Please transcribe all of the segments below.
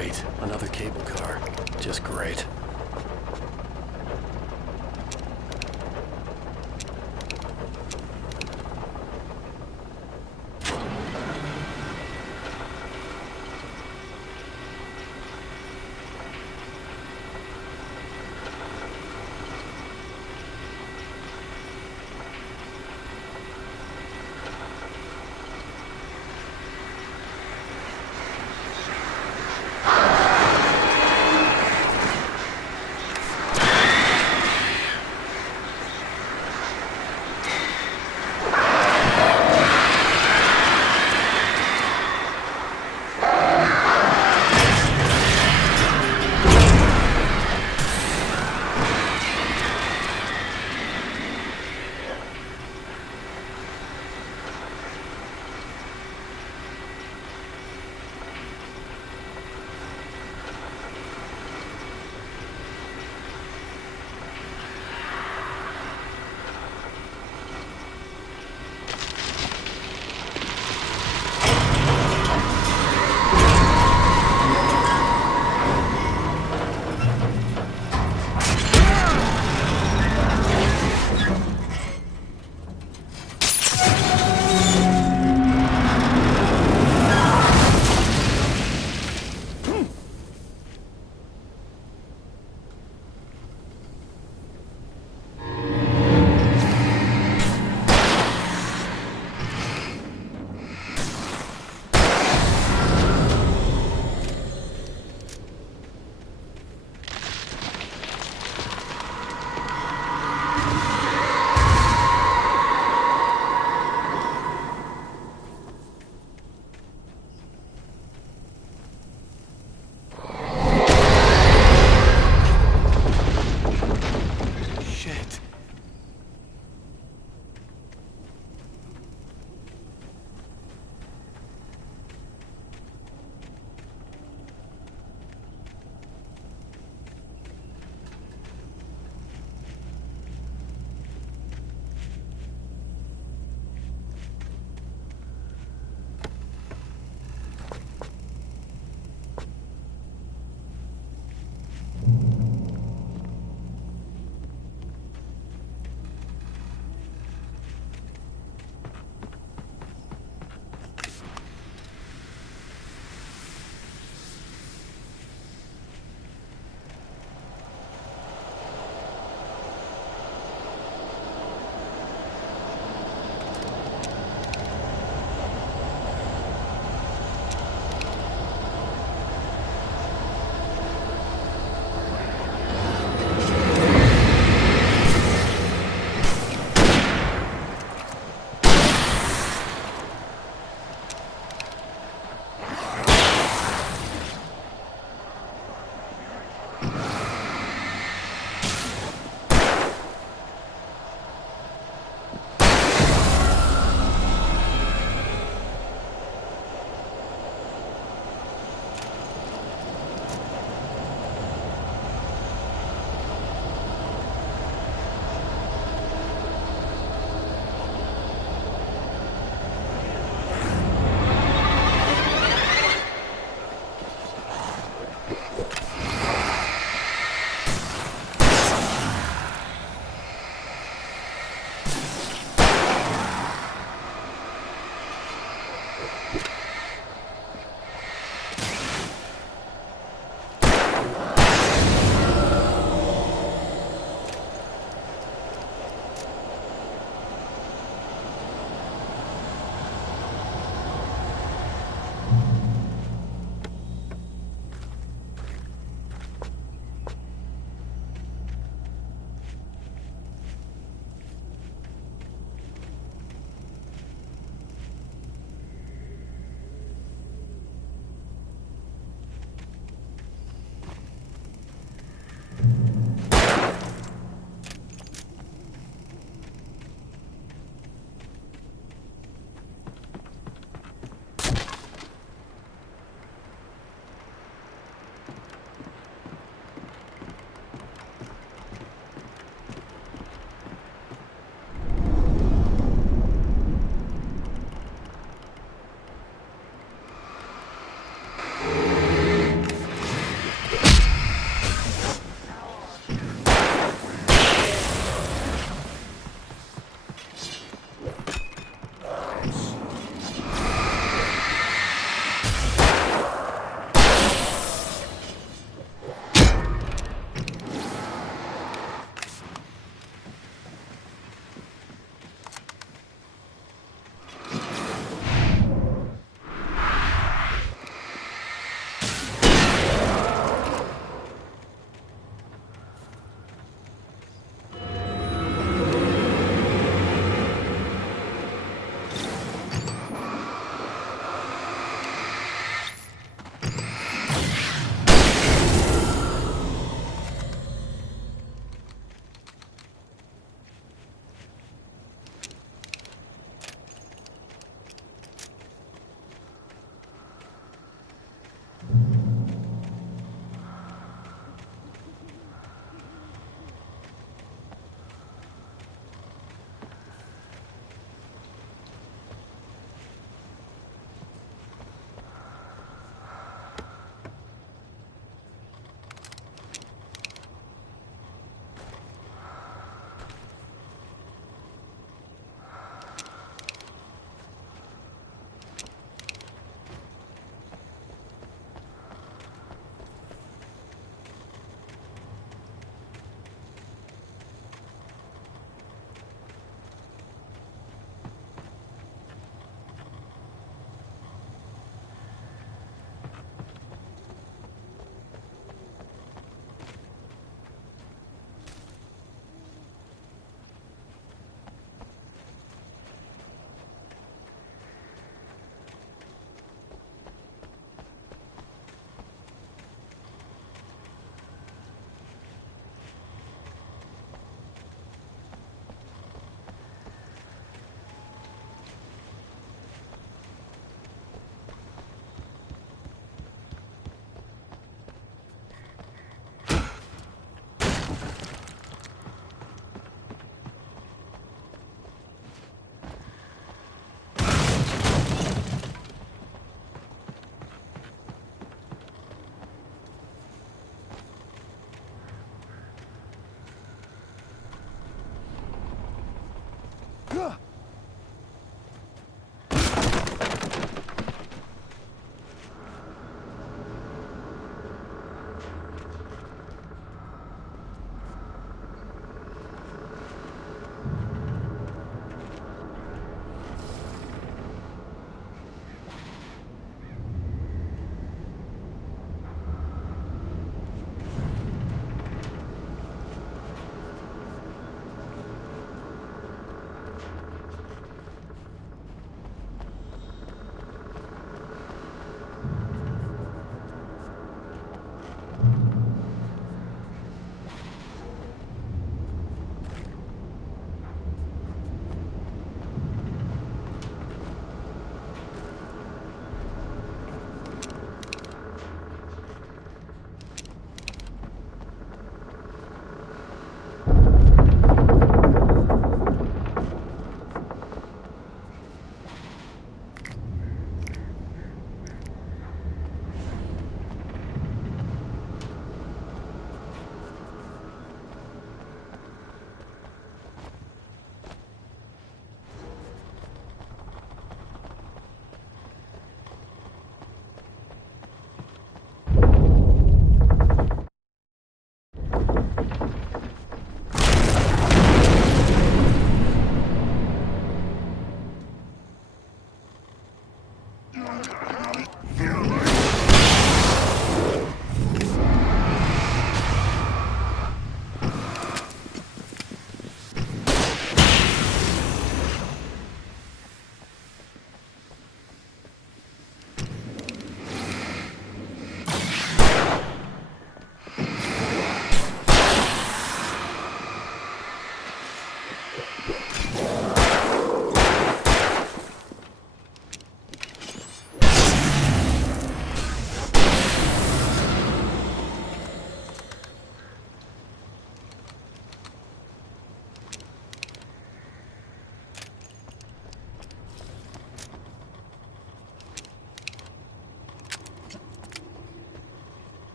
Great. Another cable car. Just great.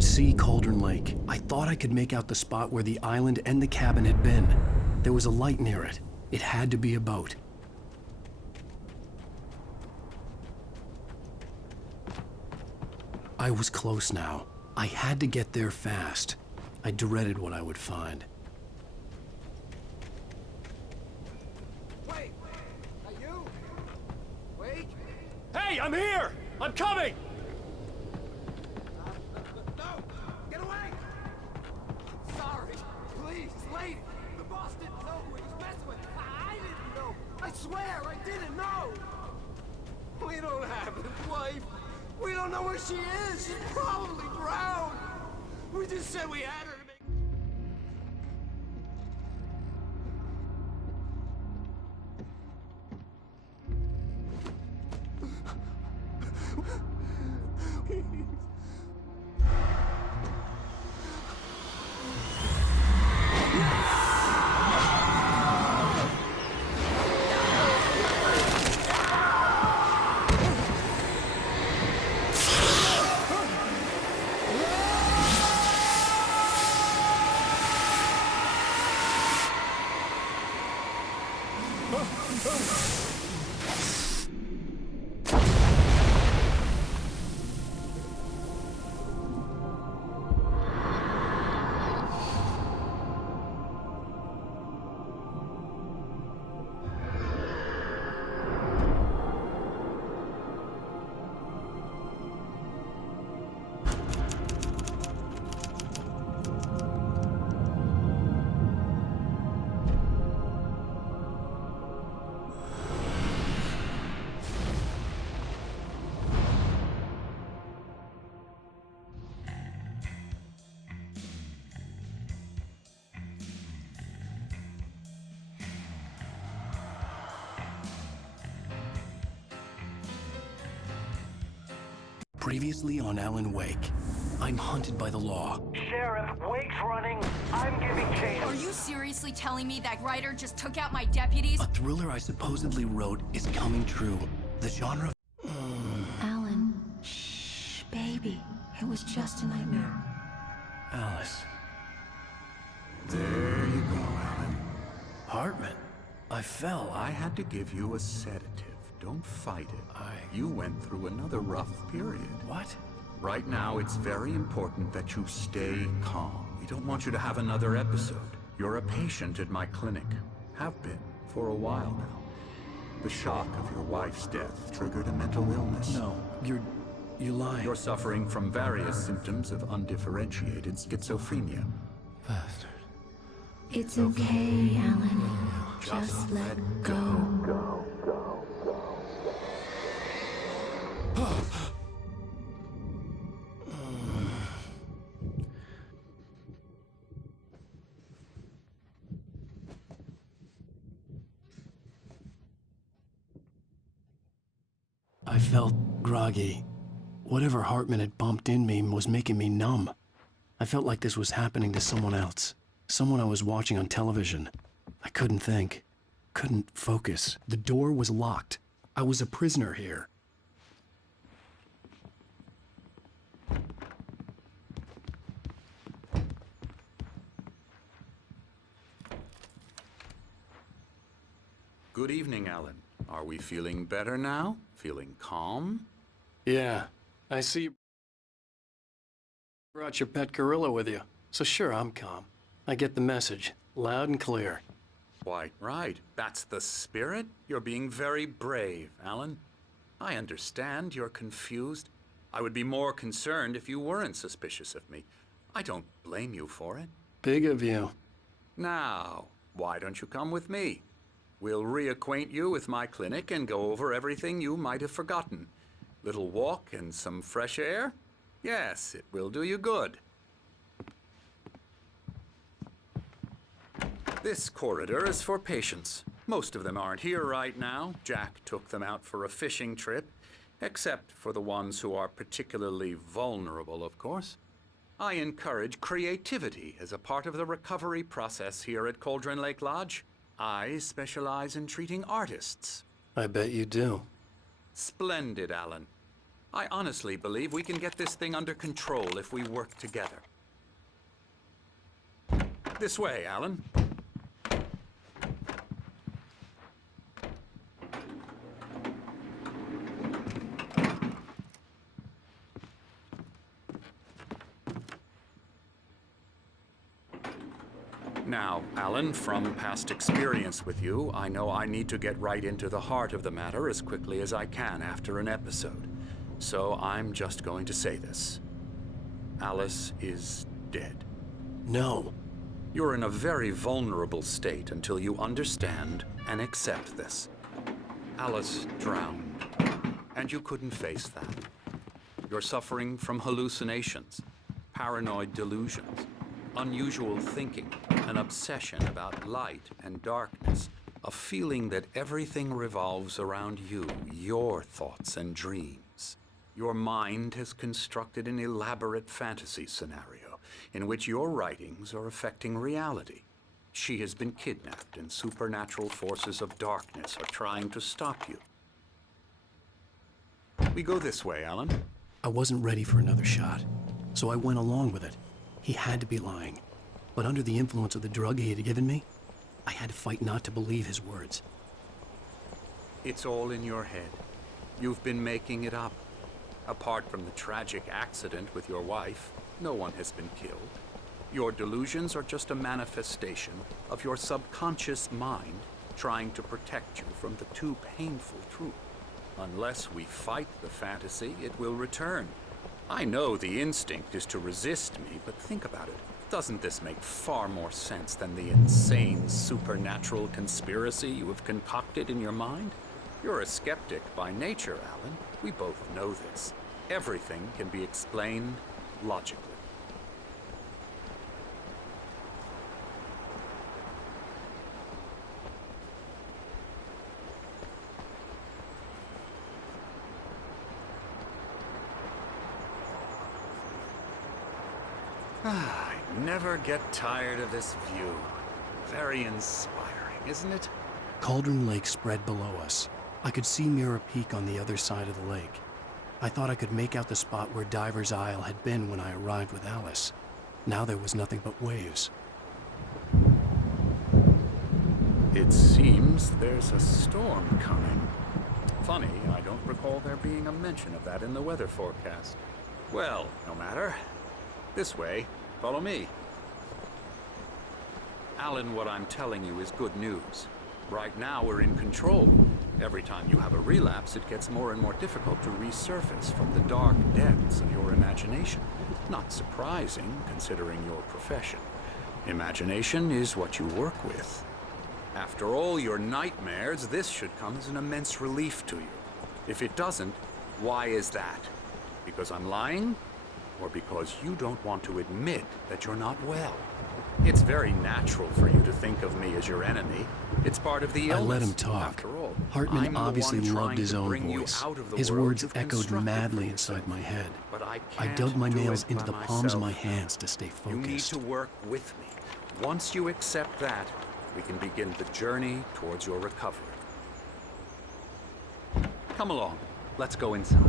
could see Cauldron Lake. I thought I could make out the spot where the island and the cabin had been. There was a light near it. It had to be a boat. I was close now. I had to get there fast. I dreaded what I would find. Wait! Are you? Wait! Hey, I'm here! I'm coming! No! Get away! Sorry. Please, lady. The boss didn't know who he was messing with. I didn't know. I swear I didn't know. We don't have his wife. We don't know where she is. She's probably drowned. We just said we had her to make... Previously on Alan Wake, I'm hunted by the law. Sheriff, Wake's running. I'm giving chase. Are you seriously telling me that writer just took out my deputies? A thriller I supposedly wrote is coming true. The genre... Alan, shh, baby. It was just a nightmare. Alice. There you go, Alan. Hartman. I fell. I had to give you a sedative. Don't fight it. You went through another rough period. What? Right now, it's very important that you stay calm. We don't want you to have another episode. You're a patient at my clinic. Have been for a while now. The shock of your wife's death triggered a mental illness. No, you're lying. You're suffering from various symptoms of undifferentiated schizophrenia. Bastard. It's okay, Alan. Just let go. I felt groggy. Whatever Hartman had bumped in me was making me numb. I felt like this was happening to someone else. Someone I was watching on television. I couldn't think. Couldn't focus. The door was locked. I was a prisoner here. Good evening, Alan. Are we feeling better now? Feeling calm? Yeah, I see you brought your pet gorilla with you. So sure, I'm calm. I get the message, loud and clear. Quite right. That's the spirit. You're being very brave, Alan. I understand you're confused. I would be more concerned if you weren't suspicious of me. I don't blame you for it. Big of you. Now, why don't you come with me? We'll reacquaint you with my clinic and go over everything you might have forgotten. Little walk and some fresh air? Yes, it will do you good. This corridor is for patients. Most of them aren't here right now. Jack took them out for a fishing trip, except for the ones who are particularly vulnerable, of course. I encourage creativity as a part of the recovery process here at Cauldron Lake Lodge. I specialize in treating artists. I bet you do. Splendid, Alan. I honestly believe we can get this thing under control if we work together. This way, Alan. Now, Alan, from past experience with you, I know I need to get right into the heart of the matter as quickly as I can after an episode. So I'm just going to say this. Alice is dead. No. You're in a very vulnerable state until you understand and accept this. Alice drowned, and you couldn't face that. You're suffering from hallucinations, paranoid delusions, unusual thinking, an obsession about light and darkness, a feeling that everything revolves around you, your thoughts and dreams. Your mind has constructed an elaborate fantasy scenario in which your writings are affecting reality. She has been kidnapped, and supernatural forces of darkness are trying to stop you. We go this way, Alan. I wasn't ready for another shot, so I went along with it. He had to be lying. But under the influence of the drug he had given me, I had to fight not to believe his words. It's all in your head. You've been making it up. Apart from the tragic accident with your wife, no one has been killed. Your delusions are just a manifestation of your subconscious mind trying to protect you from the too painful truth. Unless we fight the fantasy, it will return. I know the instinct is to resist me, but think about it. Doesn't this make far more sense than the insane supernatural conspiracy you have concocted in your mind? You're a skeptic by nature, Alan. We both know this. Everything can be explained logically. I never get tired of this view. Very inspiring, isn't it? Cauldron Lake spread below us. I could see Mirror Peak on the other side of the lake. I thought I could make out the spot where Diver's Isle had been when I arrived with Alice. Now there was nothing but waves. It seems there's a storm coming. Funny, I don't recall there being a mention of that in the weather forecast. Well, no matter. This way. Follow me. Alan, what I'm telling you is good news. Right now, we're in control. Every time you have a relapse, it gets more and more difficult to resurface from the dark depths of your imagination. Not surprising, considering your profession. Imagination is what you work with. After all your nightmares, this should come as an immense relief to you. If it doesn't, why is that? Because I'm lying? Or because you don't want to admit that you're not well? It's very natural for you to think of me as your enemy. It's part of the illness. I let him talk. After all, Hartman I'm the obviously one loved trying his to own bring you voice. out of the His world words you've echoed constructed madly for inside yourself. my head. But I I can't dug my do nails it into by the palms of my myself. hands to stay You need focused. to work with me. Once you accept that, we can begin the journey towards your recovery. Come along. Let's go inside.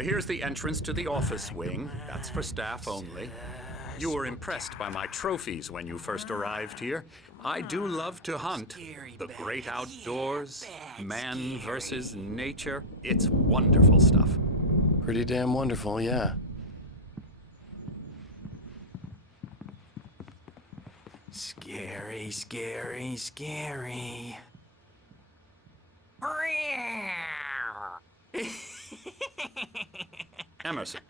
Here's the entrance to the office wing. That's for staff only. You were impressed by my trophies when you first arrived here. I do love to hunt. The great outdoors, man versus nature. It's wonderful stuff. Pretty damn wonderful, yeah. Scary, scary, scary. Emerson.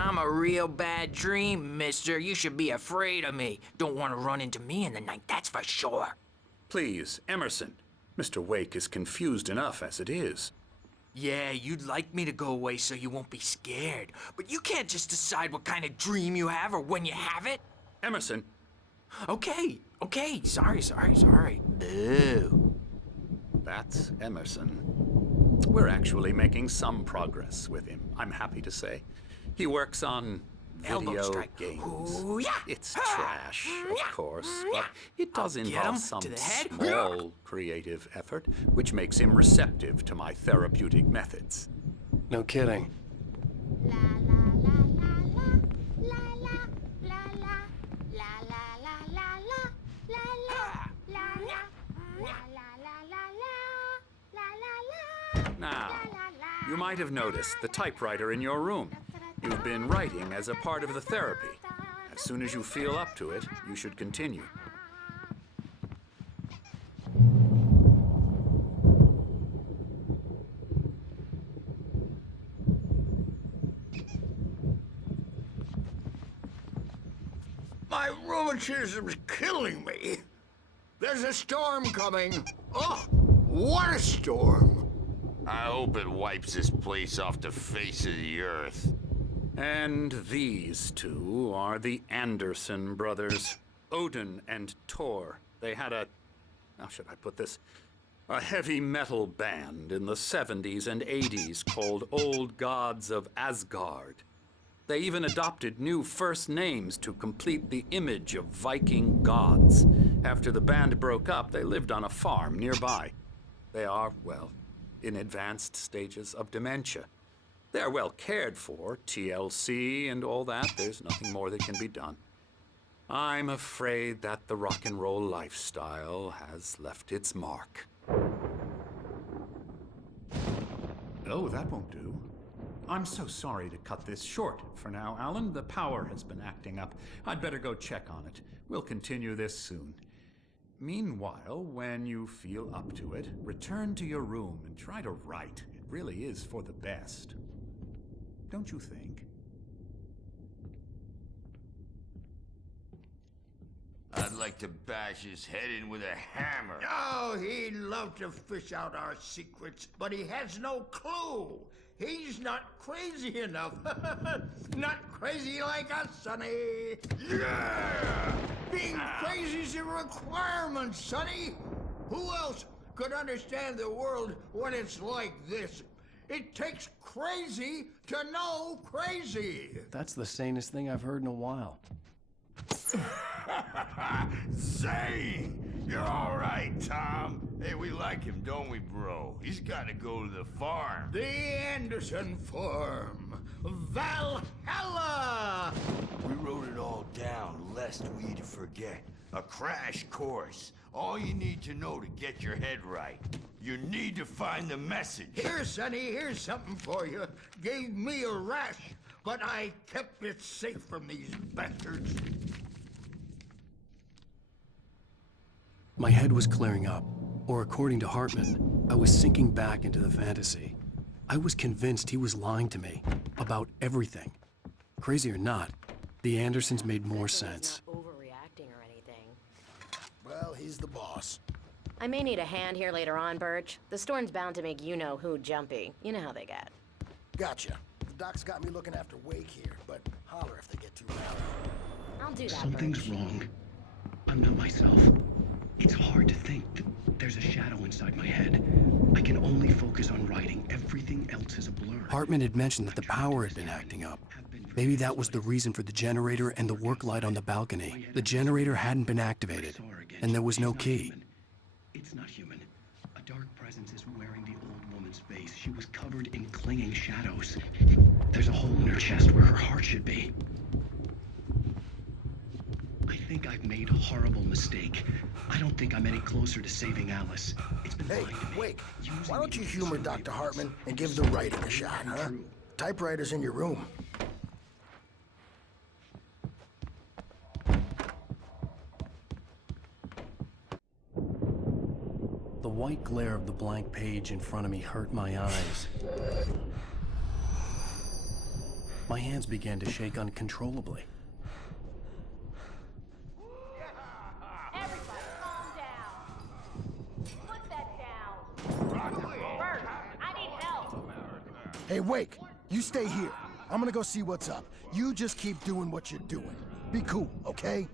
I'm a real bad dream, mister. You should be afraid of me. Don't want to run into me in the night, that's for sure. Please, Emerson. Mr. Wake is confused enough as it is. Yeah, you'd like me to go away so you won't be scared. But you can't just decide what kind of dream you have or when you have it. Emerson. Okay, sorry. Boo. That's Emerson. We're actually making some progress with him, I'm happy to say. He works on elbow video strike. games. Ooh, yeah. It's trash, of course, but it does I'll get involve him some to the head. small creative effort, which makes him receptive to my therapeutic methods. No kidding. Now, you might have noticed the typewriter in your room. You've been writing as a part of the therapy. As soon as you feel up to it, you should continue. My rheumatism's killing me. There's a storm coming. Oh, what a storm. I hope it wipes this place off the face of the earth. And these two are the Anderson brothers, Odin and Thor. They had how should I put this? A heavy metal band in the 70s and 80s called Old Gods of Asgard. They even adopted new first names to complete the image of Viking gods. After the band broke up, they lived on a farm nearby. They are, well, in advanced stages of dementia. They're well cared for, TLC and all that. There's nothing more that can be done. I'm afraid that the rock and roll lifestyle has left its mark. Oh, that won't do. I'm so sorry to cut this short for now, Alan. The power has been acting up. I'd better go check on it. We'll continue this soon. Meanwhile, when you feel up to it, return to your room and try to write. It really is for the best. Don't you think? I'd like to bash his head in with a hammer. Oh, he'd love to fish out our secrets, but he has no clue. He's not crazy enough. Not crazy like us, Sonny. Yeah! Being crazy's a requirement, Sonny. Who else could understand the world when it's like this? It takes crazy to know crazy. That's the sanest thing I've heard in a while. Zane! You're all right, Tom. Hey, we like him, don't we, bro? He's got to go to the farm. The Anderson Farm. Valhalla! We wrote it all down, lest we forget. A crash course. All you need to know to get your head right. You need to find the message. Here, Sonny, here's something for you. Gave me a rash, but I kept it safe from these bastards. My head was clearing up, or according to Hartman, I was sinking back into the fantasy. I was convinced he was lying to me about everything. Crazy or not, the Andersons made more sense. Not overreacting or anything. Well, he's the boss. I may need a hand here later on, Birch. The storm's bound to make you-know-who jumpy. You know how they get. Gotcha. The doc's got me looking after Wake here, but holler if they get too loud. I'll do that, Something's Birch. wrong. I'm not myself. It's hard to think that there's a shadow inside my head. I can only focus on writing. Everything else is a blur. Hartman had mentioned that the power had been acting up. Maybe that was the reason for the generator and the work light on the balcony. The generator hadn't been activated, and there was no key. It's not human. A dark presence is wearing the old woman's face. She was covered in clinging shadows. There's a hole in her chest where her heart should be. I think I've made a horrible mistake. I don't think I'm any closer to saving Alice. It's been Hey, lying to me. Wake, Using why don't me you to humor dissuade Dr. others. Hartman and give the writing a shot, huh? Typewriter's in your room. The white glare of the blank page in front of me hurt my eyes. My hands began to shake uncontrollably. Everybody, calm down. Put that down. Bert, I need help. Hey, Wake, you stay here. I'm gonna go see what's up. You just keep doing what you're doing. Be cool, okay?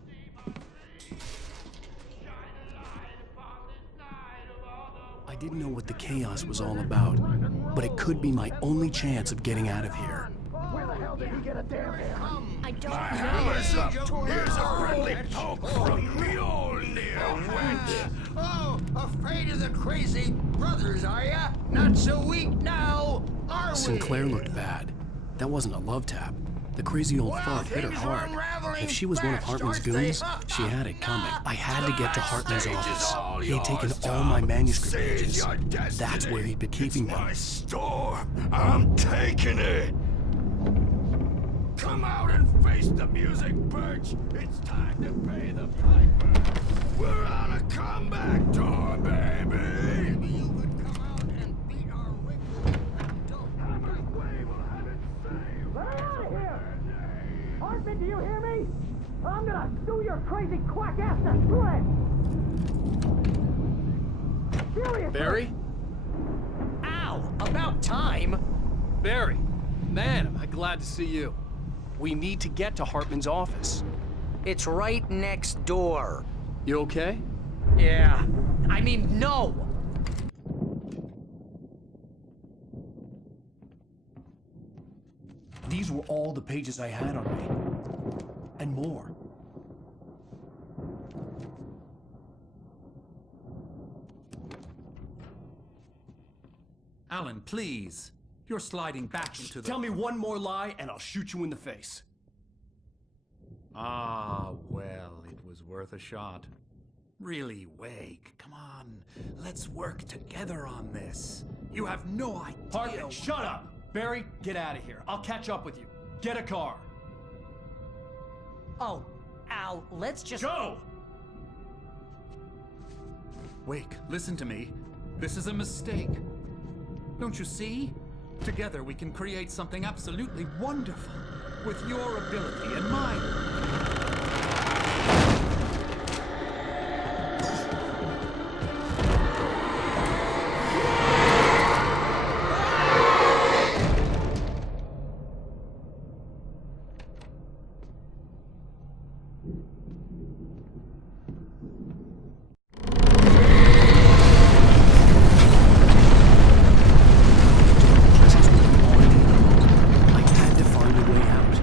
I didn't know what the chaos was all about, but it could be my only chance of getting out of here. Where the hell did he get a damn hammer? I don't My know. hammer's up. Here's a friendly poke from Mjolnir, wench. Oh, afraid of the crazy brothers, are ya? Not so weak now, are we? Sinclair looked bad. That wasn't a love tap. The crazy old fart hit her things were hard. unraveling If she was one of fast, Hartman's aren't they? goons, she had it coming. I had to get to Hartman's Stage is office. all He had taken yours, all my Tom. manuscript Seize pages. your destiny. That's where he'd been keeping It's them. my store. I'm taking it. Come out and face the music, Birch. It's time to pay the piper. We're on a comeback tour, baby. You could come out and beat our wrinkle. Hammer's way will have it saved. Let her out of here! Hartman, do you hear me? I'm gonna sue your crazy quack ass to shreds! Seriously! Barry? Ow! About time! Barry! Man, am I glad to see you. We need to get to Hartman's office. It's right next door. You okay? Yeah. I mean, no! These were all the pages I had on me. And more. Alan, please. You're sliding back into the... Tell me one more lie and I'll shoot you in the face. Ah, well, it was worth a shot. Really, Wake, come on. Let's work together on this. You have no idea... Hartman, shut up! Barry, get out of here. I'll catch up with you. Get a car. Oh, Al, let's just... Go! Wake, listen to me. This is a mistake. Don't you see? Together we can create something absolutely wonderful. With your ability and mine. Presents were pouring in. I had to find a way out.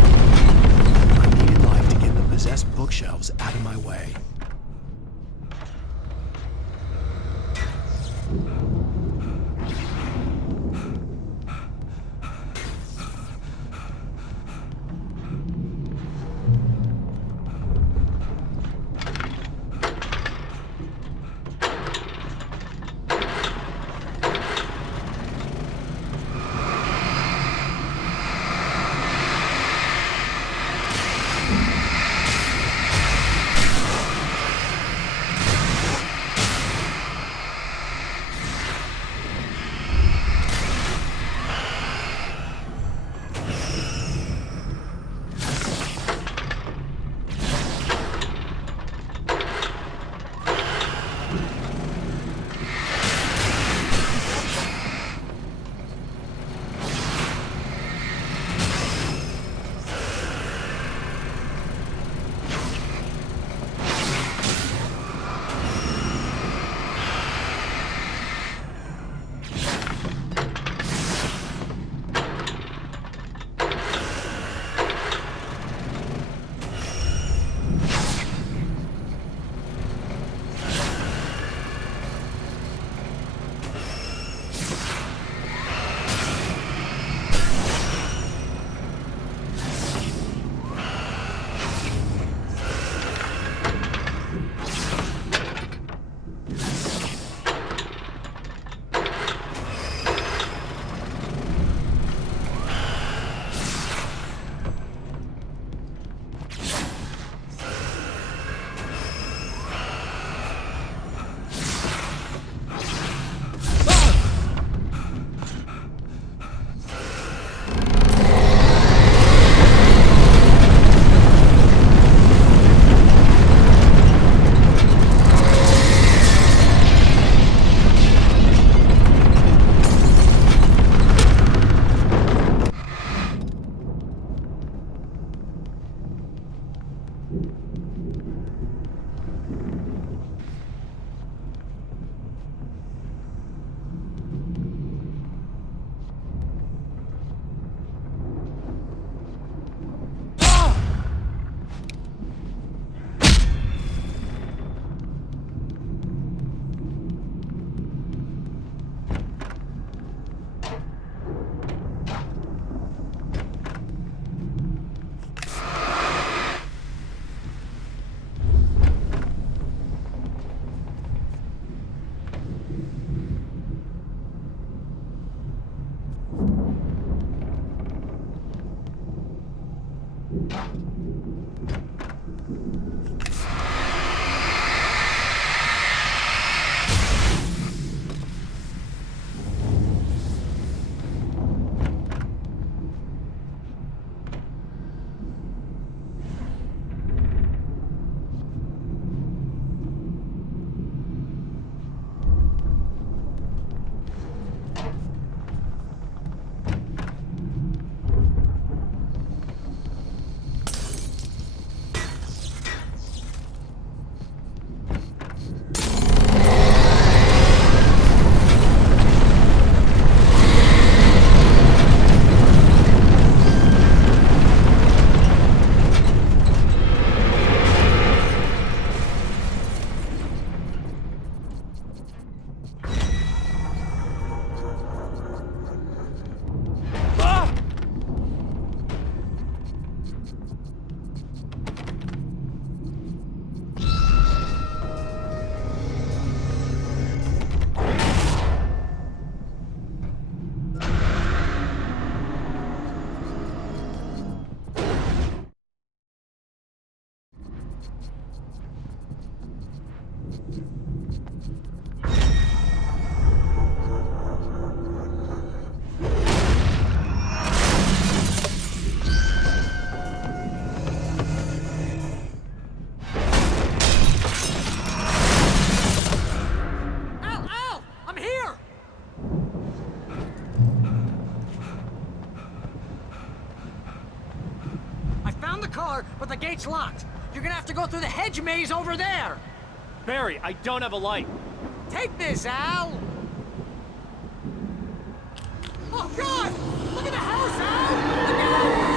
I needed light to get the possessed bookshelves out of my way. door, but the gate's locked. You're gonna have to go through the hedge maze over there. Barry, I don't have a light. Take this, Al! Oh, God! Look at the house, Al! Look out!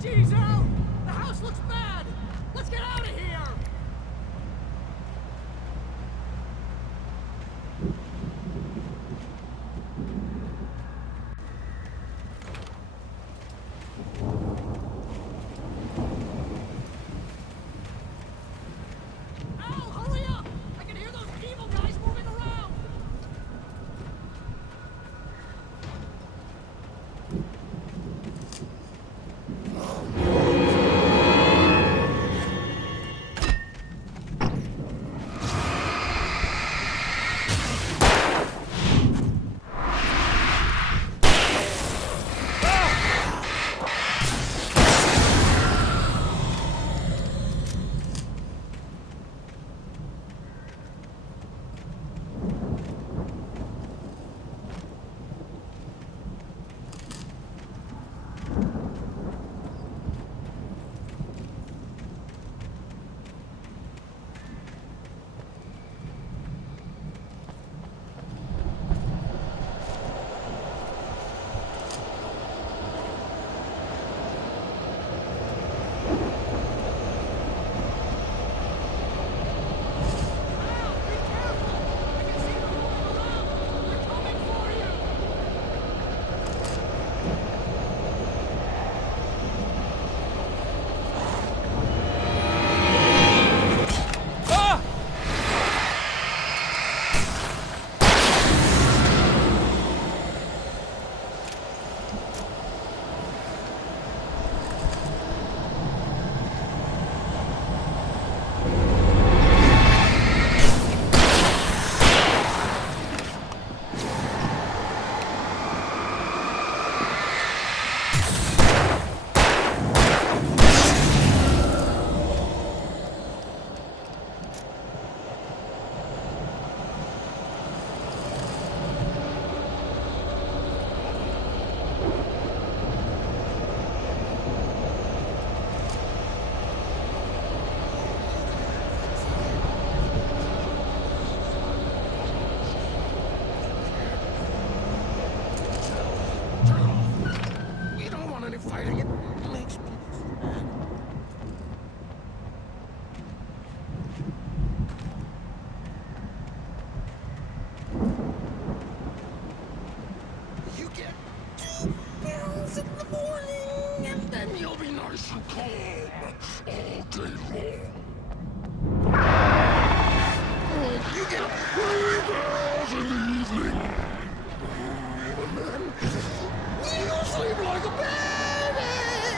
Jeez, Al! The house looks bad! Let's get out of here! Al, hurry up! I can hear those evil guys moving around! Fighting it makes me mad. You get 2 pills in the morning, and then you'll be nice and calm all day long. You get 3 pills in the evening, and then you sleep like a baby.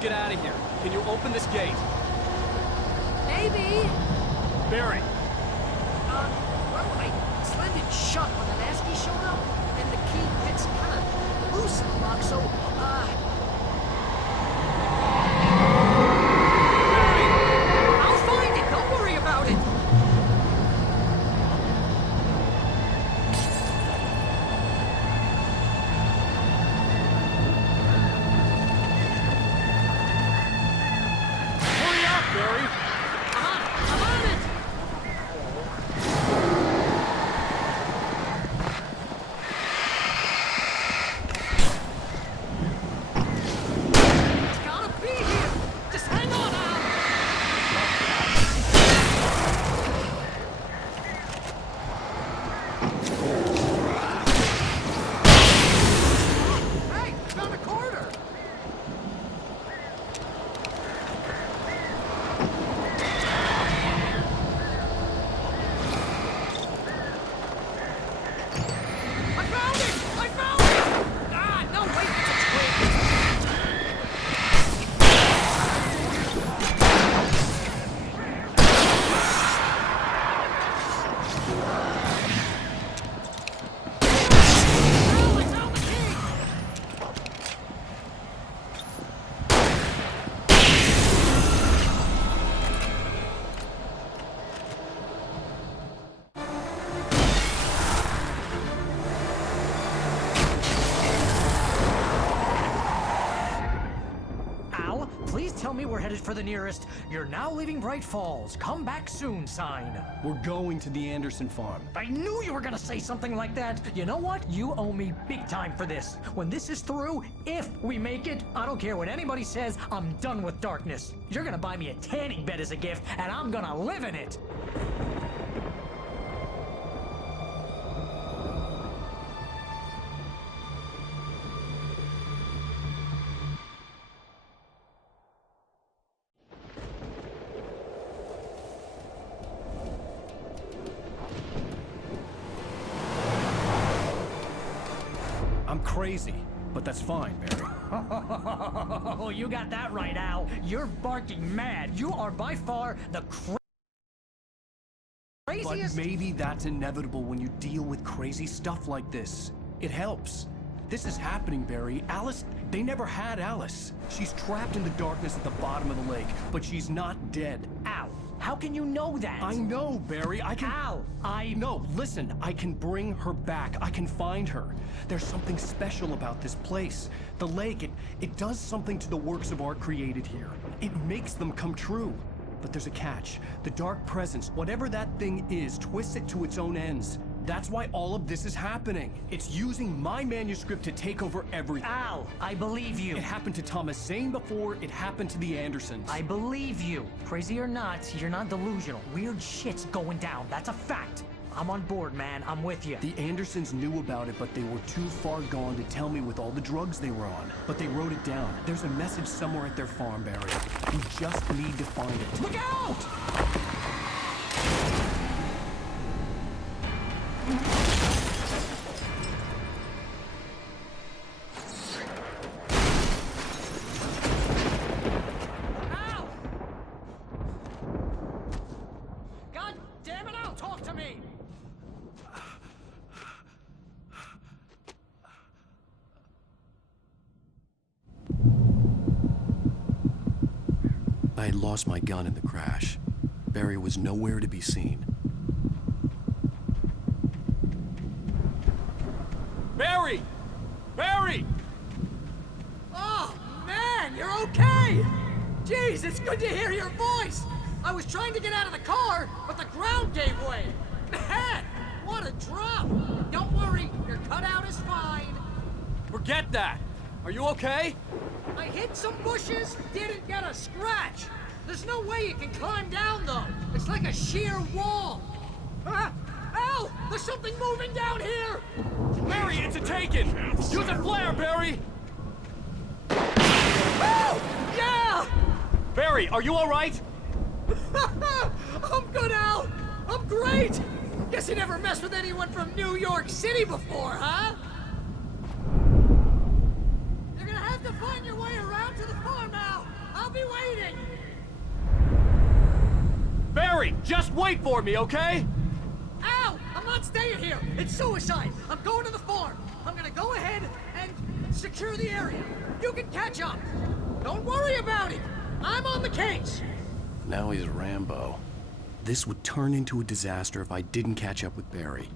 get out of here. Can you open this gate? Maybe. Barry! Well, I slammed it shut when the Nasty showed up, and the key gets kind of loose in the lock, so, I'll find it, don't worry about it! Hurry up, Barry! I'm on it! It's gotta be here! Just hang on, Al! Hey, I found a corner! I found it! I found it! Ah, no, wait, it's a twig! Al, I found the key! Al, please tell me we're headed for the nearest "You're now leaving Bright Falls. Come back soon" sign. We're going to the Anderson farm. I knew you were gonna say something like that. You know what? You owe me big time for this. When this is through, if we make it, I don't care what anybody says, I'm done with darkness. You're gonna buy me a tanning bed as a gift, and I'm gonna live in it. I'm crazy, but that's fine, Barry. Oh, you got that right, Al. You're barking mad. You are by far the craziest. But maybe that's inevitable when you deal with crazy stuff like this. It helps. This is happening, Barry. Alice, they never had Alice. She's trapped in the darkness at the bottom of the lake, but she's not dead. Al, how can you know that? I know, Barry. I can... Al, No, listen. I can bring her back. I can find her. There's something special about this place. The lake, it does something to the works of art created here. It makes them come true. But there's a catch. The dark presence, whatever that thing is, twists it to its own ends. That's why all of this is happening. It's using my manuscript to take over everything. Al, I believe you. It happened to Thomas Zane before, it happened to the Andersons. I believe you. Crazy or not, you're not delusional. Weird shit's going down. That's a fact. I'm on board, man. I'm with you. The Andersons knew about it, but they were too far gone to tell me with all the drugs they were on. But they wrote it down. There's a message somewhere at their farm, Barry. We just need to find it. Look out! Al! God damn it, Al, talk to me! I had lost my gun in the crash. Barry was nowhere to be seen. Barry! Barry! Oh, man, you're okay! Jeez, it's good to hear your voice! I was trying to get out of the car, but the ground gave way! Man, what a drop! Don't worry, your cutout is fine. Forget that! Are you okay? I hit some bushes, didn't get a scratch. There's no way you can climb down, though. It's like a sheer wall. Ah! Al! There's something moving down here! Barry, it's a taken! Use a flare, Barry! Oh! Yeah! Barry, are you alright? I'm good, Al! I'm great! Guess you never messed with anyone from New York City before, huh? You're gonna have to find your way around to the farm, Al! waiting! Barry, just wait for me, okay? Al! I'm not staying here! It's suicide! I'm going to the farm! I'm gonna go ahead and secure the area. You can catch up! Don't worry about it! I'm on the case! Now he's Rambo. This would turn into a disaster if I didn't catch up with Barry.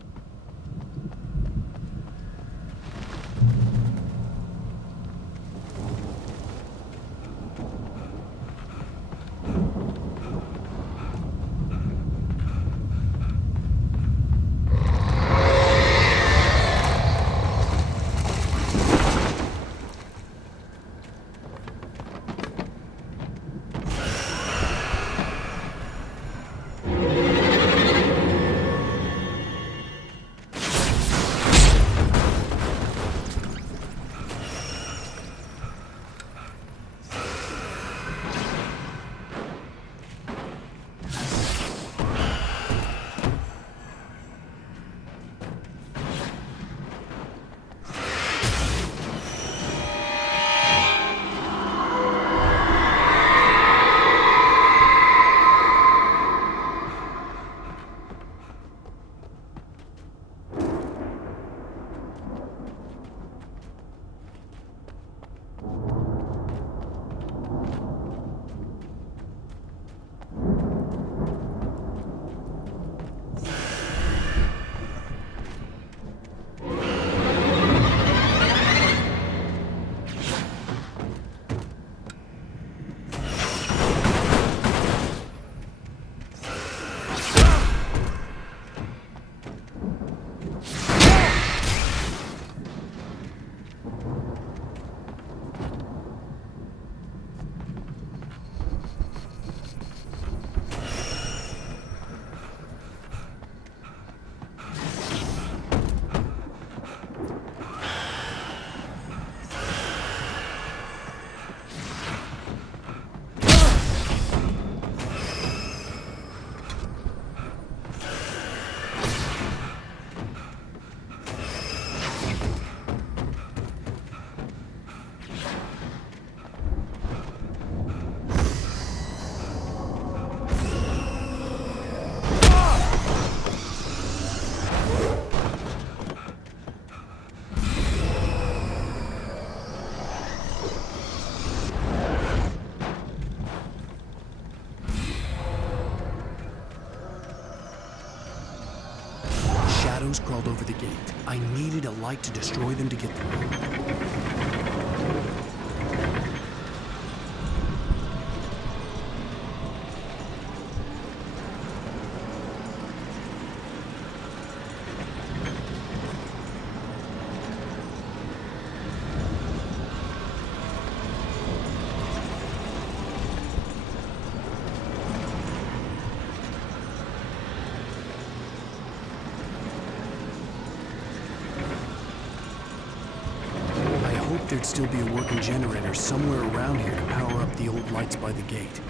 Shadows crawled over the gate. I needed a light to destroy them to get through. There'd still be a working generator somewhere around here to power up the old lights by the gate.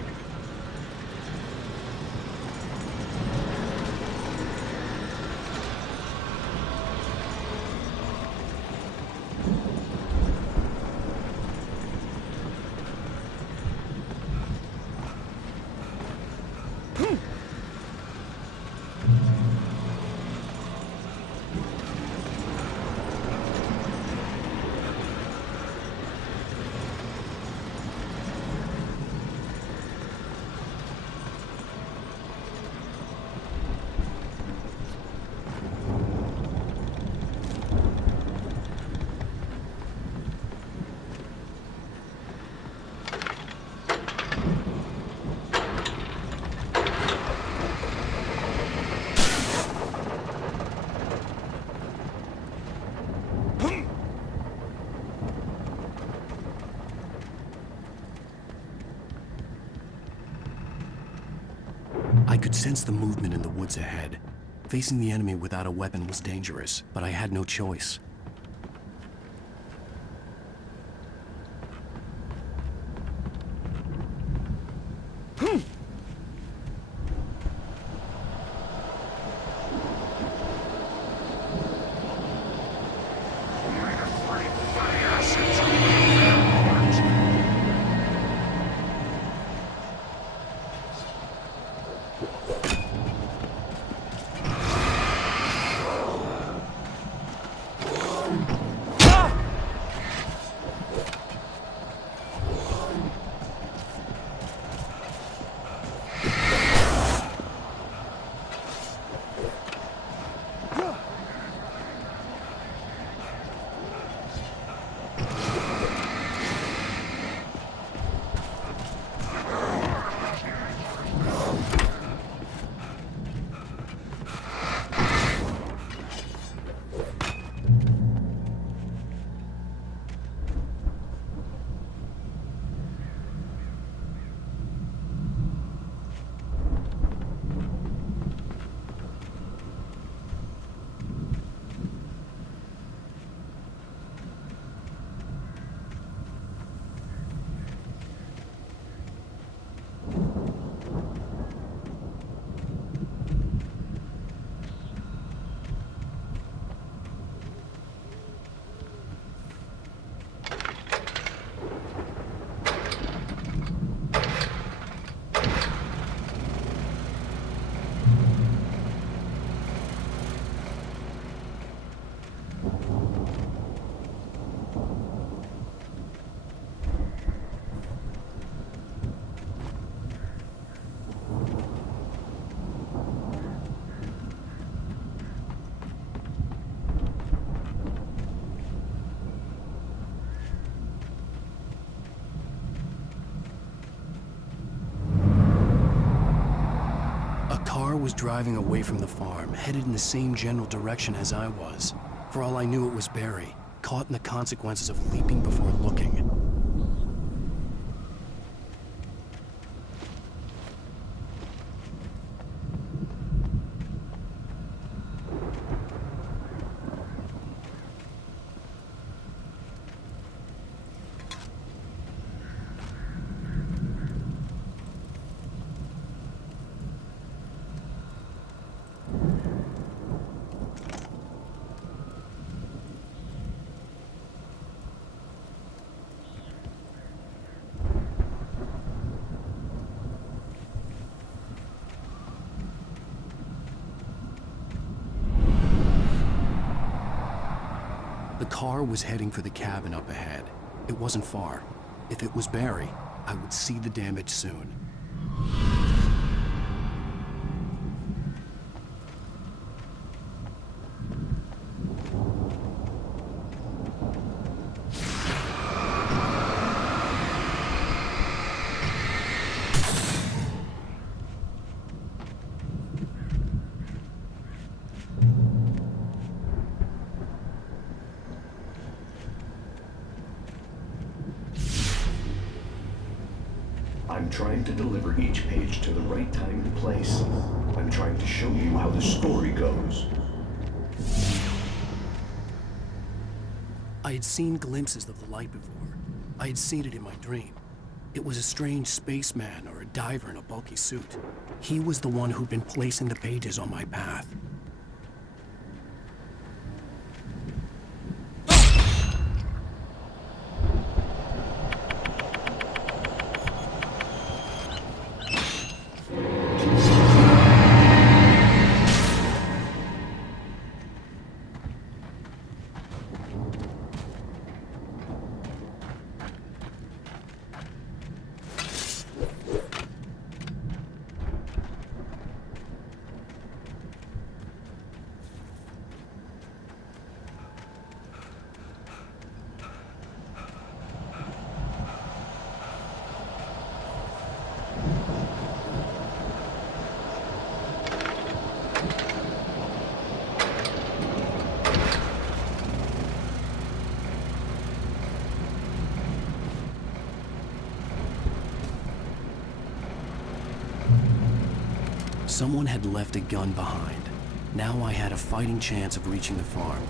I could sense the movement in the woods ahead. Facing the enemy without a weapon was dangerous, but I had no choice. car was driving away from the farm, headed in the same general direction as I was. For all I knew, it was Barry, caught in the consequences of leaping before looking. The car was heading for the cabin up ahead. It wasn't far. If it was Barry, I would see the damage soon. I'm trying to deliver each page to the right time and place. I'm trying to show you how the story goes. I had seen glimpses of the light before. I had seen it in my dream. It was a strange spaceman or a diver in a bulky suit. He was the one who'd been placing the pages on my path. Someone had left a gun behind. Now I had a fighting chance of reaching the farm.